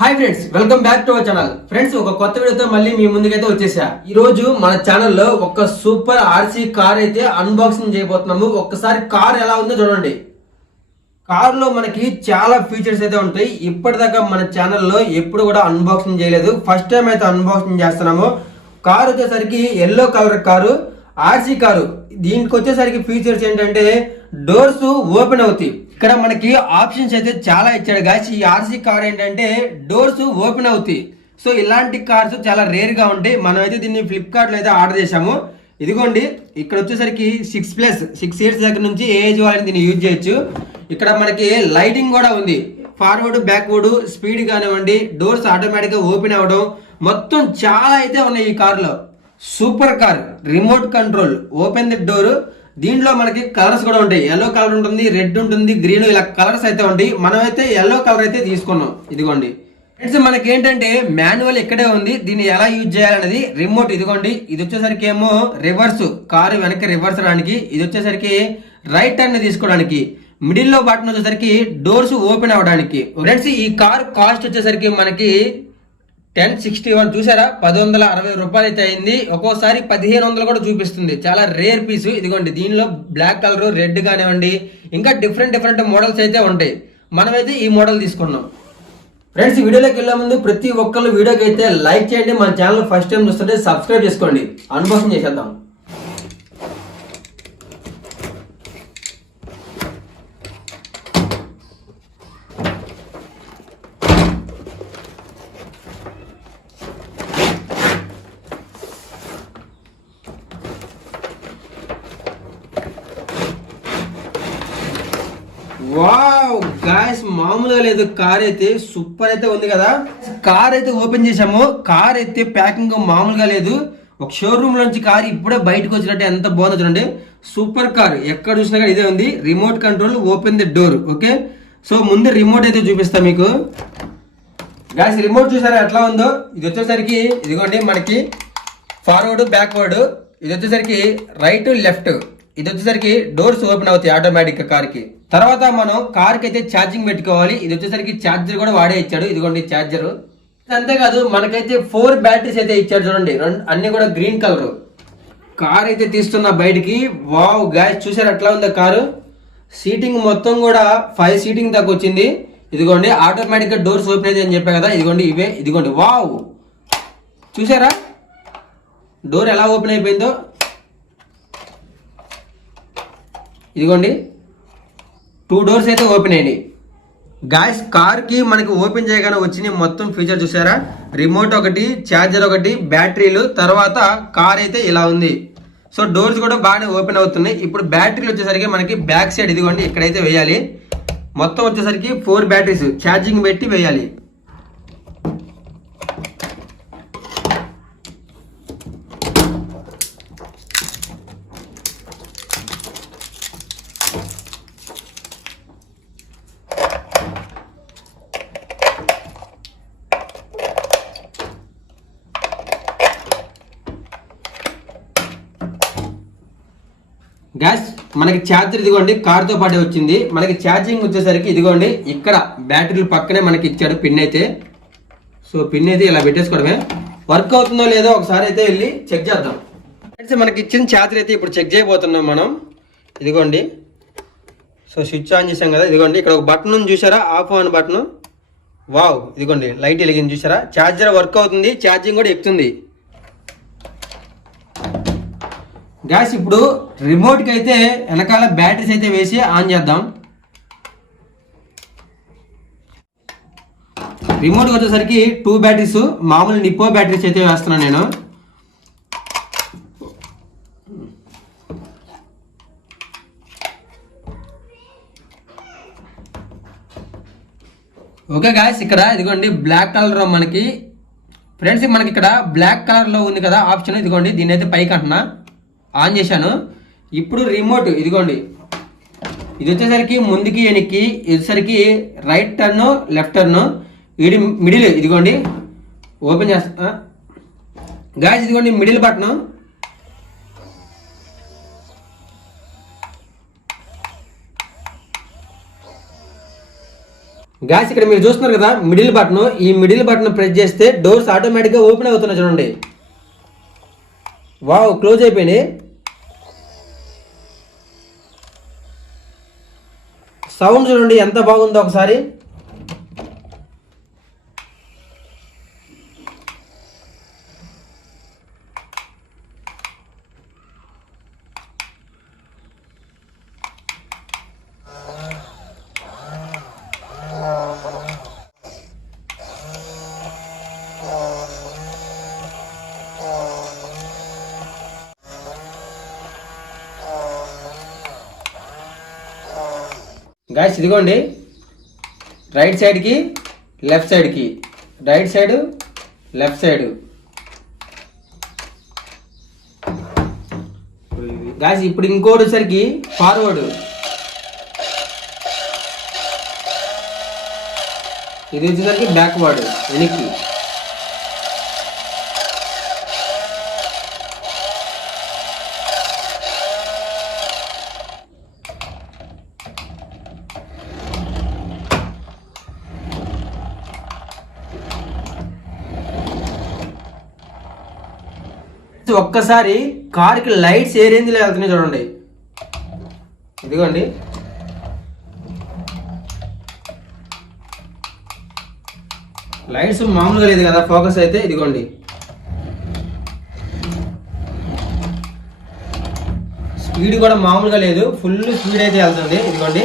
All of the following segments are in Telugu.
Hi friends, welcome back to our channel. Friends, ఒక కొత్త వీడియోతో మళ్ళీ మీ ముందుకైతే వచ్చేసా. ఈ రోజు మన ఛానల్లో ఒక సూపర్ ఆర్సీ కార్ అయితే అన్బాక్సింగ్ చేయబోతున్నాము. ఒక్కసారి కార్ ఎలా ఉందో చూడండి. కార్ లో మనకి చాలా ఫీచర్స్ అయితే ఉంటాయి. ఇప్పటిదాకా మన ఛానల్లో ఎప్పుడు కూడా అన్బాక్సింగ్ చేయలేదు. ఫస్ట్ టైం అయితే అన్బాక్సింగ్ చేస్తున్నాము. కార్ వచ్చేసరికి yellow colour car, RC car. దీనికి వచ్చేసరికి ఫీచర్స్ ఏంటంటే డోర్స్ ఓపెన్ అవుతాయి. ఇక్కడ మనకి ఆప్షన్స్ అయితే చాలా ఇచ్చాడు గాయస్. ఈ ఆర్సీ కార్ ఏంటంటే డోర్స్ ఓపెన్ అవుతాయి. సో ఇలాంటి కార్స్ చాలా రేర్ గా ఉంటాయి. మనం అయితే దీన్ని ఫ్లిప్కార్ట్ లో అయితే ఆర్డర్ చేసాము. ఇదిగోండి, ఇక్కడ వచ్చేసరికి 6 ఇయర్స్ దగ్గర నుంచి ఏ ఏజ్ వాళ్ళని దీన్ని యూజ్ చేయొచ్చు. ఇక్కడ మనకి లైటింగ్ కూడా ఉంది. ఫార్వర్డ్ బ్యాక్వర్డ్ స్పీడ్ కానివ్వండి, డోర్స్ ఆటోమేటిక్ గా ఓపెన్ అవ్వడం, మొత్తం చాలా అయితే ఉన్నాయి ఈ కార్లో. Super car, remote control, open the door. దీంట్లో మనకి కలర్స్ కూడా ఉంటాయి. ఎల్లో కలర్ ఉంటుంది, రెడ్ ఉంటుంది, గ్రీన్, ఇలా కలర్స్ అయితే ఉంటాయి. మనమైతే ఎల్లో కలర్ అయితే తీసుకున్నాం. ఇదిగోండి ఫ్రెండ్స్, మనకి ఏంటంటే మాన్యువల్ ఇక్కడే ఉంది. దీన్ని ఎలా యూజ్ చేయాలనేది రిమోట్. ఇదిగోండి, ఇది వచ్చేసరికి ఏమో రివర్స్, కారు వెనక్కి రివర్స్ రావడానికి. ఇది వచ్చేసరికి రైట్ టర్న్ తీసుకోవడానికి. మిడిల్ లో బటన్ వచ్చేసరికి డోర్స్ ఓపెన్ అవ్వడానికి. ఫ్రెండ్స్, ఈ కార్ కాస్ట్ వచ్చేసరికి మనకి 1061 చూసారా, 1160 రూపాయలు అయితే అయింది. ఒక్కోసారి 1500 కూడా చూపిస్తుంది. చాలా రేర్ పీస్. ఇదిగోండి, దీనిలో బ్లాక్ కలర్, రెడ్ కానివ్వండి, ఇంకా డిఫరెంట్ మోడల్స్ అయితే ఉంటాయి. మనమైతే ఈ మోడల్ తీసుకున్నాం. ఫ్రెండ్స్, వీడియోలోకి వెళ్ళే ముందు ప్రతి ఒక్కళ్ళు వీడియోకి అయితే లైక్ చేయండి. మన ఛానల్ ఫస్ట్ టైం చూస్తుంటే సబ్స్క్రైబ్ చేసుకోండి. అన్బాక్సింగ్ చేసేద్దాం. వావ్ గాయ్స్, మామూలుగా లేదు. కార్ అయితే సూపర్ అయితే ఉంది కదా. కార్ అయితే ఓపెన్ చేసాము. కార్ అయితే ప్యాకింగ్ మామూలుగా లేదు. ఒక షోరూమ్ నుంచి కార్ ఇప్పుడే బయటకు వచ్చినట్టు ఎంత బాగుందో చూడండి. సూపర్ కార్, ఎక్కడ చూసినా కానీ ఇదే ఉంది. Remote control, open the door. Okay, so ముందు రిమోట్ అయితే చూపిస్తా మీకు. గాయ్స్, రిమోట్ చూసారా ఎట్లా ఉందో. ఇది వచ్చేసరికి ఇదిగోండి, మనకి ఫార్వర్డ్ బ్యాక్వర్డ్. ఇది వచ్చేసరికి రైట్ లెఫ్ట్. ఇది వచ్చేసరికి డోర్స్ ఓపెన్ అవుతాయి ఆటోమేటిక్ కార్ కి. తర్వాత మనం కార్ కి అయితే ఛార్జింగ్ పెట్టుకోవాలి. ఇది వచ్చేసరికి ఛార్జర్ కూడా వాడే ఇచ్చాడు. ఇదిగోండి ఛార్జర్. అంతేకాదు మనకైతే 4 బ్యాటరీస్ అయితే ఇచ్చాడు చూడండి. అన్ని కూడా గ్రీన్ కలర్. కార్ అయితే తీస్తున్న బయటికి. వావ్ గాయ్స్, చూసారు ఎట్లా ఉందో కారు. సీటింగ్ మొత్తం కూడా 5 సీటింగ్ దాకా వచ్చింది. ఇదిగోండి, ఆటోమేటిక్ గా డోర్స్ ఓపెన్ అయితే అని చెప్పా కదా. ఇదిగోండి ఇవే. ఇదిగోండి, వావ్ చూసారా డోర్ ఎలా ఓపెన్ అయిపోయిందో. ఇదిగోండి, 2 డోర్స్ అయితే ఓపెన్ అయినాయి. గాయస్, కార్ కి మనకి ఓపెన్ చేయగానే వచ్చిన మొత్తం ఫీచర్ చూసారా. రిమోట్ ఒకటి, ఛార్జర్ ఒకటి, బ్యాటరీలు. తర్వాత కార్ అయితే ఇలా ఉంది. సో డోర్స్ కూడా బాగానే ఓపెన్ అవుతున్నాయి. ఇప్పుడు బ్యాటరీలు వచ్చేసరికి మనకి బ్యాక్ సైడ్ ఇదిగోండి ఇక్కడైతే వేయాలి. మొత్తం వచ్చేసరికి 4 బ్యాటరీస్ ఛార్జింగ్ పెట్టి వేయాలి. గ్యాస్, మనకి ఛార్జర్ ఇదిగోండి కార్తో పాటే వచ్చింది. మనకి ఛార్జింగ్ వచ్చేసరికి ఇదిగోండి ఇక్కడ బ్యాటరీలు పక్కనే మనకి ఇచ్చాడు పిన్ అయితే. సో పిన్ అయితే ఇలా పెట్టేసుకోవడమే. వర్క్ అవుతుందో లేదో ఒకసారి అయితే వెళ్ళి చెక్ చేద్దాం. మనకి ఇచ్చిన ఛార్జర్ అయితే ఇప్పుడు చెక్ చేయబోతున్నాం మనం. ఇదిగోండి, సో స్విచ్ ఆన్ చేసాం కదా. ఇదిగోండి, ఇక్కడ ఒక బటన్ ఉంది చూసారా, ఆఫ్ ఆన్ బటన్. వావ్, ఇదిగోండి లైట్ వెలిగింది చూసారా. ఛార్జర్ వర్క్ అవుతుంది, ఛార్జింగ్ కూడా ఎక్కుతుంది. గ్యాస్, ఇప్పుడు రిమోట్ కి అయితే వెనకాల బ్యాటరీస్ అయితే వేసి ఆన్ చేద్దాం. రిమోట్ వచ్చేసరికి 2 బ్యాటరీస్, మామూలు నిప్పో బ్యాటరీస్ అయితే వేస్తున్నాను నేను. ఓకే గాయస్, ఇక్కడ ఇదిగోండి బ్లాక్ కలర్ మనకి. ఫ్రెండ్స్, మనకి ఇక్కడ బ్లాక్ కలర్ లో ఉంది కదా ఆప్షన్. ఇదిగోండి, దీన్ని అయితే పైకి అంటున్నా ఆన్ చేశాను. ఇప్పుడు రిమోట్ ఇదిగోండి, ఇది వచ్చేసరికి ముందుకి వెనక్కి, ఇదిసరికి రైట్ టర్న్, లెఫ్ట్ టర్న్, ఇది మిడిల్. ఇదిగోండి ఓపెన్ చేస్తా గాయస్. ఇదిగోండి మిడిల్ బటన్. గాయ్స్ ఇక్కడ మీరు చూస్తున్నారు కదా మిడిల్ బటన్, ఈ మిడిల్ బటన్ ప్రెస్ చేస్తే డోర్స్ ఆటోమేటిక్గా ఓపెన్ అవుతున్నాయి చూడండి. వావ్, క్లోజ్ అయిపోయినాయి. సౌండ్ చూడండి ఎంత బాగుందో ఒకసారి. గాయ్స్ ఇదిగోండి, రైట్ సైడ్కి లెఫ్ట్ సైడ్కి, right side left side. Guys ఇప్పుడు ఇంకోటి వచ్చేసరికి ఫార్వర్డ్, ఇది వచ్చేసరికి బ్యాక్వర్డ్ వెనక్కి. ఒక్కసారి కార్కి లైట్స్ ఏ రేంజ్లో వెళ్తున్నాయి చూడండి. ఇదిగోండి, లైట్స్ మామూలుగా లేదు కదా ఫోకస్ అయితే. ఇదిగోండి, స్పీడ్ కూడా మామూలుగా లేదు, ఫుల్ స్పీడ్ అయితే వెళ్తుంది. ఇదిగోండి,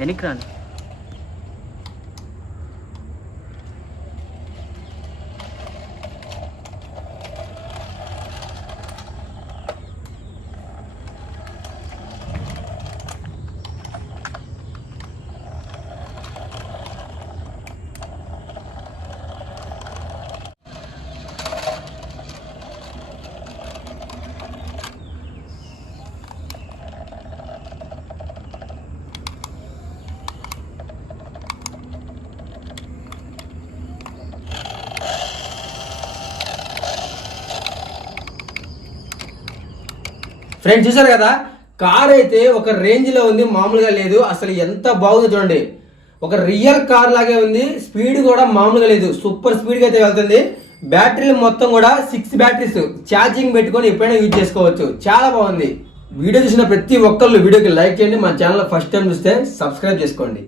వెనక్కి రాను. ఫ్రెండ్స్ చూసారు కదా, కార్ అయితే ఒక రేంజ్ లో ఉంది, మామూలుగా లేదు. అసలు ఎంత బాగుందో చూడండి, ఒక రియల్ కార్ లాగే ఉంది. స్పీడ్ కూడా మామూలుగా లేదు, సూపర్ స్పీడ్ గా అయితే వెళ్తుంది. బ్యాటరీలు మొత్తం కూడా 6 బ్యాటరీస్ ఛార్జింగ్ పెట్టుకొని ఎప్పుడైనా యూజ్ చేసుకోవచ్చు. చాలా బాగుంది. వీడియో చూసిన ప్రతి ఒక్కళ్ళు వీడియోకి లైక్ చేయండి. మా ఛానల్ ఫస్ట్ టైం చూస్తే సబ్స్క్రైబ్ చేసుకోండి.